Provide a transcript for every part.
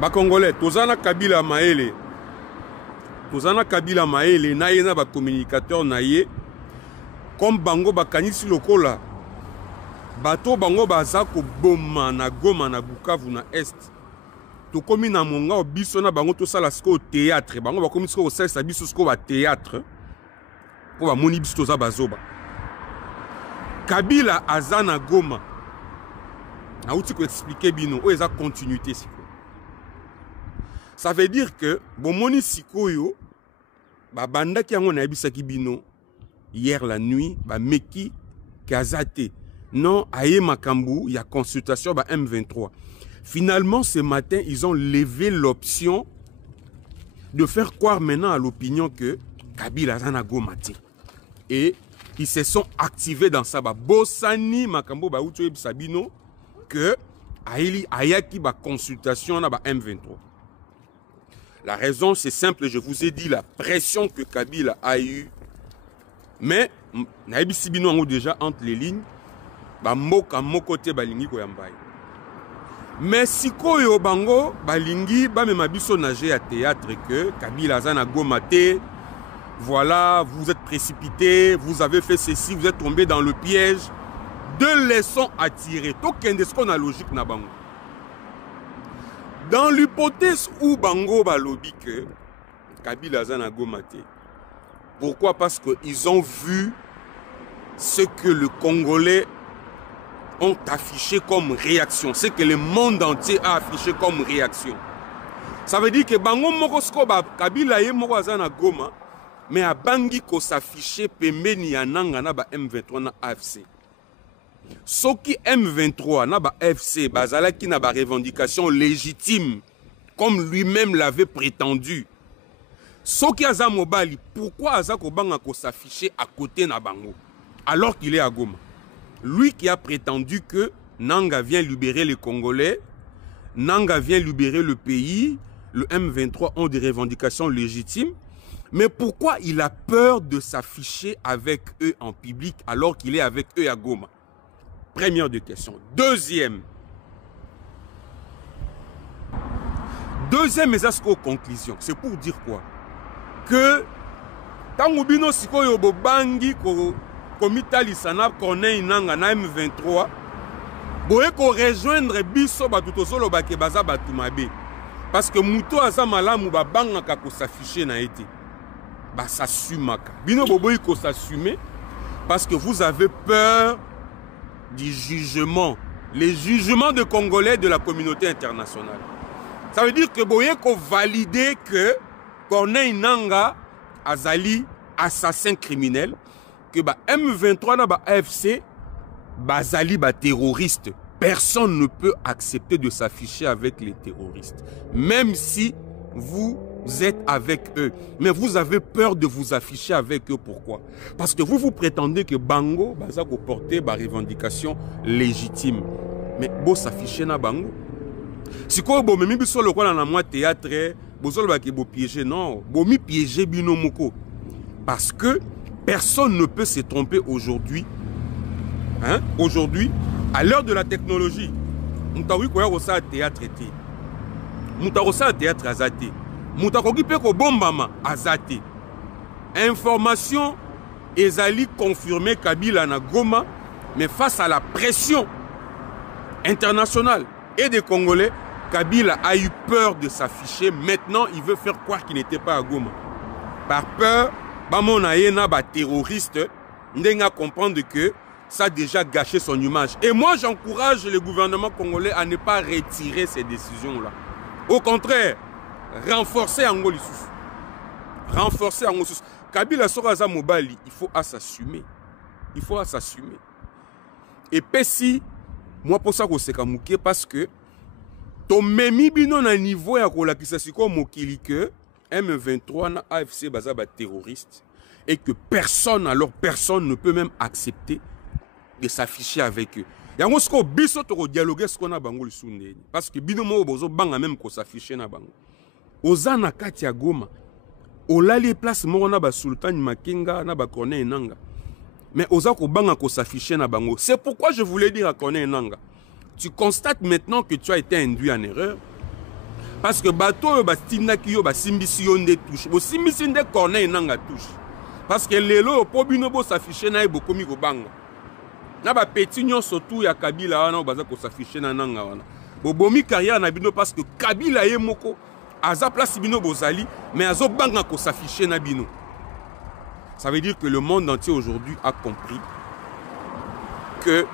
Ba Congolais, tozana Kabila Maele. Tozana Kabila Maele, na yena ba communicateur na ye. Comme bango bakanisi lokola. Bato bango baza ko boma na Goma na Bukavu na Est. To komi na monga biso na bango to sala siko théâtre. Bango ba komi siko sala biso siko ba théâtre. Ko ba moni biso za bazoba. Kabila azana Goma. Na outi ko expliquer bino o eza continuité siko. Ça veut dire que bon moni sikoyo ba banda ki yango na yebisaki bino hier la nuit ba meki kazate non aye makambu il y a consultation ba M23. Finalement ce matin ils ont levé l'option de faire croire maintenant à l'opinion que Kabila zana Gomati et ils se sont activés dans ça ba bosani makambu ba uto sabino que ayaki ba consultation na ba M23. La raison, c'est simple, je vous ai dit la pression que Kabila a eue. Mais, Naïbi Sibino a déjà entre les lignes, Mboka Mokote Balingi Koyambaye. Mais si Koyo Bango, Balingi, Bamemabiso nagé à théâtre que Kabila Zana Gomate, voilà, vous êtes précipité, vous avez fait ceci, vous êtes tombé dans le piège. Deux leçons à tirer. Tout ce qu'on a logique na Bango. Dans l'hypothèse où Bango va lobby que Kabila Zana Gomate, pourquoi? Parce qu'ils ont vu ce que les Congolais ont affiché comme réaction, ce que le monde entier a affiché comme réaction. Ça veut dire que Bango Mokosko Kabila ye Moko Zana Goma, mais à Bangi ko s'afficher pembeni ya nanga ba M23 na AFC. Soki M23 na ba FC bazalaki na ba revendication légitime comme lui-même l'avait prétendu. Soki aza mobali, pourquoi aza ko banga ko s'afficher à côté na bango alors qu'il est à Goma? Lui qui a prétendu que Nanga vient libérer les Congolais, Nanga vient libérer le pays, le M23 ont des revendications légitimes, mais pourquoi il a peur de s'afficher avec eux en public alors qu'il est avec eux à Goma? Première de question. Deuxième, conclusion, c'est pour dire quoi? Que Tangubino Sikoyo Bobangi Komitali Sana Corneille Nanga na M23 boye ko rejoindre biso batutosolo bakebaza batumabe parce que muto aza malamu babanga ka ko s'afficher na été ba s'assumaka bino boboyi ko s'assumer parce que vous avez peur du jugement, les jugements de Congolais de la communauté internationale. Ça veut dire que boye ko valider que Corneille Nanga azali assassin criminel, que ba M23 na ba AFC bazali ba terroriste. Personne ne peut accepter de s'afficher avec les terroristes, même si vous êtes avec eux. Mais vous avez peur de vous afficher avec eux. Pourquoi? Parce que vous prétendez que Bango baza ko porter ba revendication légitime. Mais bo s'afficher na Bango. Si ko bo memi biso lokola na moi théâtre, bo solo ba ke bo piéger, non, bo mi piéger bino moko. Parce que personne ne peut se tromper aujourd'hui. Hein? Aujourd'hui, à l'heure de la technologie, mutawi ko ya ko sa théâtre té. Mutawi sa théâtre azate. Mutakoki pe ko bombama azate. Information ezali confirmé Kabila na Goma, mais face à la pression internationale et des Congolais, Kabila a eu peur de s'afficher. Maintenant, il veut faire croire qu'il n'était pas à Goma. Par peur, bamon aena ba terroriste, ndenga comprendre que ça a déjà gâché son image. Et moi, j'encourage le gouvernement congolais à ne pas retirer ces décisions-là. Au contraire, renforcer Angola. Renforcer Angola. Kabila Soraza Mobali, il faut s'assumer. Il faut s'assumer. Et Pessi, moi pour ça que c'est comme parce que ton memi bino na niveau ya kola qui s'assume comme mokili que M23 na AFC bazaba terroriste et que personne ne peut même accepter de s'afficher avec eux. Yango sko biso to dialoguer ce qu'on a bango lisundeni parce que bino mo bozo banga même ko s'afficher na bango. Ozana kati ya Goma. Olali place mo na ba Sultan Makenga na ba Corneille Nanga. Mais oza ko banga ko s'afficher na bango. C'est pourquoi je voulais dire à Corneille Nanga. Tu constates maintenant que tu as été induit en erreur. Parce que bateau bastinaki yo basimbisi yo nde touche. Bo simbisi nde Corneille nanga touche. Parce que lelo po bino bo s'afficher na ebo komi ko banga. Na ba petit nyon surtout ya Kabila wana baza ko s'afficher na nanga wana. Bo bomi carrière na bino parce que Kabila ye moko aza place bino bozali mais azo banga ko s'afficher na bino. Ça veut dire que le monde entier aujourd'hui a compris que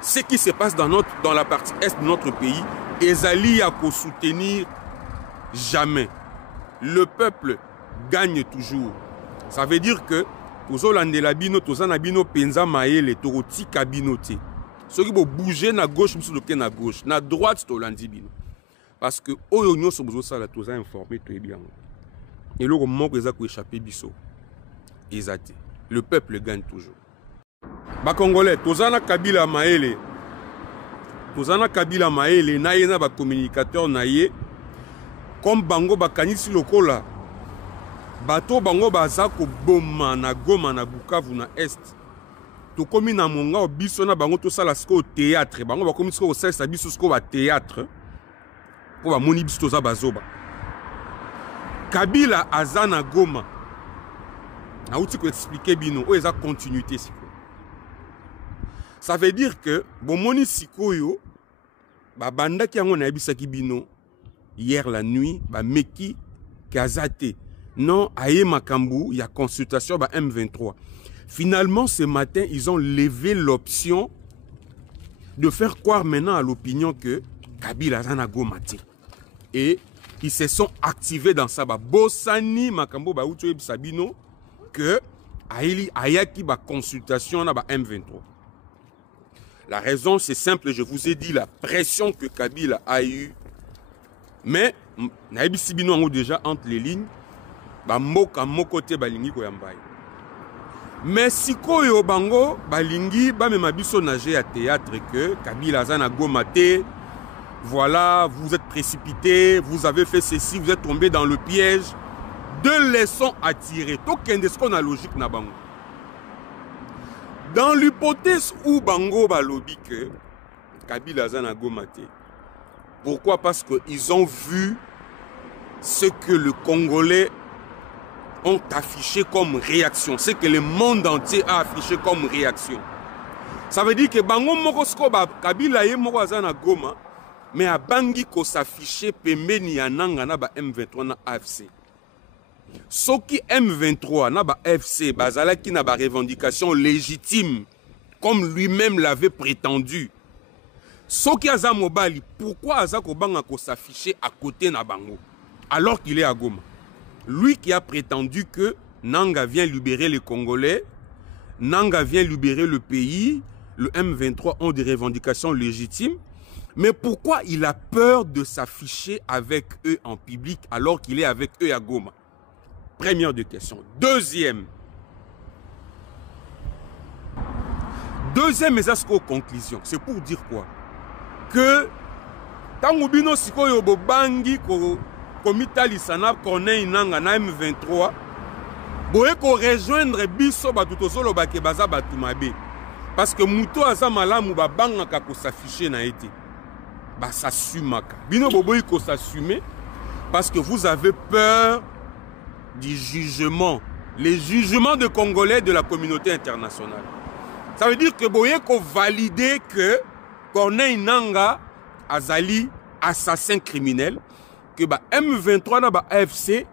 ce qui se passe dans la partie est de notre pays, ezali ya ko soutenir jamais. Le peuple gagne toujours. Ça veut dire que tozolande la bino, tozana bino penza maele, toroti kabinote. Ceux qui vont bouger na gauche, na gauche, na droite, tolandi bino. Parce que oyo nyo so bozo sala toza informé très bien. Et le moment que ça ko échapper biso. Ezate. Le peuple gagne toujours. Ba Congolais, tozana Kabila maele. Tozana Kabila maele na yena ba communicateur na ye. Comme bango bakanisi lokola. Bato bango baza ko boma na Goma na Bukavu na Est. To komi na monga o biso na bango to sala siko théâtre. Bango ba komi siko sala biso siko ba théâtre. Ko ba moni biso za bazoba. Kabila aza na Goma. Na outi ko expliquer bino o eza continuité siko. Ça veut dire que bon moni siko yo ba banda ki yango na yebisaki bino hier la nuit ba meki kazate. Non, aye makambu, il y a consultation bah, M23. Finalement, ce matin, ils ont levé l'option de faire croire maintenant à l'opinion que Kabila Zanago Mati. Et ils se sont activés dans ça. Bah, Bossani makambu bah Utoye Sabino que ayaki bah consultation na bah M23. La raison c'est simple, je vous ai dit la pression que Kabila a eue. Mais naïbi Sibino en déjà entre les lignes. Bamboka mokote balingi ko yambai. Mais sikoyo bango balingi ba mema biso nager à théâtre que Kabila zana gomate. Voilà, vous êtes précipité, vous avez fait ceci, vous êtes tombé dans le piège. Deux leçons à tirer. Tokende ce qu'on a logique na bango. Dans l'hypothèse où bango balobi que Kabila zana gomate. Pourquoi? Parce qu'ils ont vu ce que le Congolais ont affiché comme réaction. C'est que le monde entier a affiché comme réaction. Ça veut dire que bango moko sko ba Kabila ye moko azana Goma mais a bangi ko s'afficher pembeni ya nanga na ba M23 na AFC. Soki M23 na ba AFC bazalaki na ba revendication légitime comme lui-même l'avait prétendu. Soki aza mobali, pourquoi aza ko banga ko s'afficher à côté na bango alors qu'il est à Goma? Lui qui a prétendu que Nanga vient libérer les Congolais, Nanga vient libérer le pays, le M23 ont des revendications légitimes, mais pourquoi il a peur de s'afficher avec eux en public alors qu'il est avec eux à Goma? Première des questions. Deuxième conclusion, c'est pour dire quoi? Que Tangubino Sikoyo Bobangi Komitali Sanab Corneille Nanga na M23 boye ko rejoindre biso batutosolo bake baza batumabe parce que muto aza malamu ba banga ka ko s'afficher na été ba s'assumaka bino boboyi ko s'assumer parce que vous avez peur du jugement, les jugements de Congolais de la communauté internationale. Ça veut dire que boye ko valider que Corneille Nanga azali assassin criminel, que ba M23 na ba AFC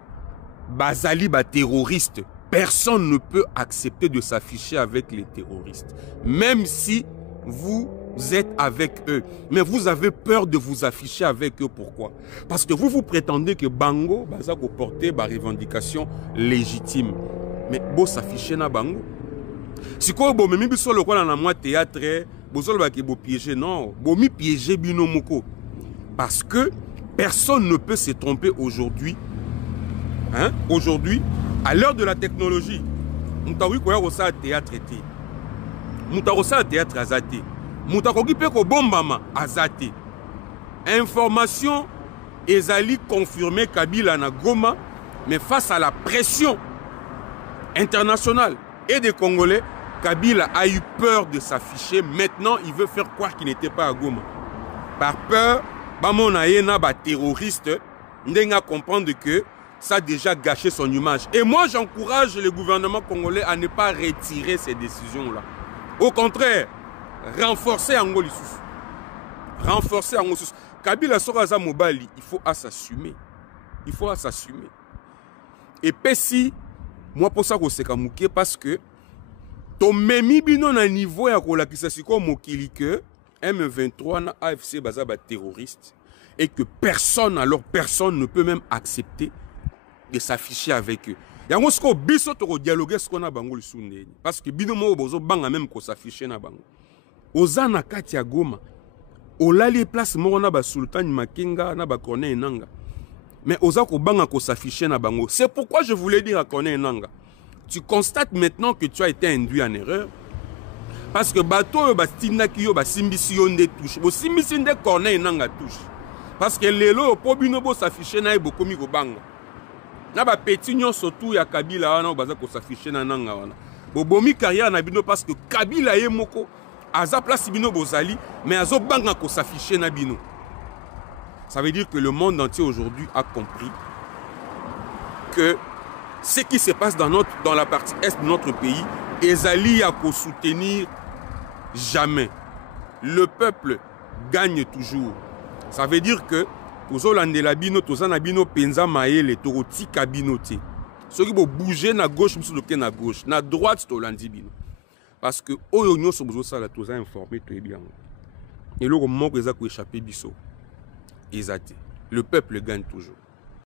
bazali ba terroriste. Personne ne peut accepter de s'afficher avec les terroristes, même si vous êtes avec eux. Mais vous avez peur de vous afficher avec eux. Pourquoi? Parce que vous prétendez que Bango baza ko porter ba revendication légitime. Mais bo s'afficher na Bango. Si ko bo memi biso lokola na moi théâtre, bozolo ba ki bo piéger, non, bo mi piéger bino moko. Parce que personne ne peut se tromper aujourd'hui. Hein? Aujourd'hui, à l'heure de la technologie, Moutaoui Koya Rosa théâtre été. Moutarosa théâtre azate. Moutakoki Peko Bombama azate. Information ezali confirmé Kabila na Goma, mais face à la pression internationale et des Congolais, Kabila a eu peur de s'afficher. Maintenant, il veut faire croire qu'il n'était pas à Goma. Par peur bamona ye na ba terroriste ndenga comprendre que ça a déjà gâché son image. Et moi j'encourage le gouvernement congolais à ne pas retirer ces décisions là. Au contraire, renforcer Ango lisusu. Renforcer Ango lisusu. Kabila Soraza Mobali, il faut à s'assumer. Il faut à s'assumer. Et pesi moi pour ça ko sekamuke parce que to memi bino na niveau ya ko lakisa siko mokili que M23 na AFC baza ba terroriste et que personne ne peut même accepter de s'afficher avec eux. Yango siko biso to dialoguer ce qu'on a bango lisundeni parce que bino mo bozo banga même ko s'afficher na bango. Ozana kati ya Goma. Olali place mo na ba Sultan Makenga na ba Corneille Nanga. Mais oza ko banga ko s'afficher na bango. C'est pourquoi je voulais dire à Corneille Nanga. Tu constates maintenant que tu as été induit en erreur. Parce que bateau ba stinaki yo ba simbisi yo nde touche. Bo simbisi nde Corneille Nanga touche. Parce que lelo po bino bo s'afficher na ebo komi ko banga. Na ba petit nyon surtout ya Kabila wana baza ko s'afficher na Nanga wana. Bo bomi carrière na bino parce que Kabila ye moko aza place bino bozali mais azo banga ko s'afficher na bino. Ça veut dire que le monde entier aujourd'hui a compris que ce qui se passe dans la partie est de notre pays, ezali a soutenir jamais. Le peuple gagne toujours. Ça veut dire que tozolandela bino tozana bino penza maele toroti kabinote. Ceux qui vont bouger na gauche na gauche, na droite tolandi bino. Parce que oyo nyonso bozo sala toza informé to bien. Et le moko eza ko échapper biso. Le peuple gagne toujours.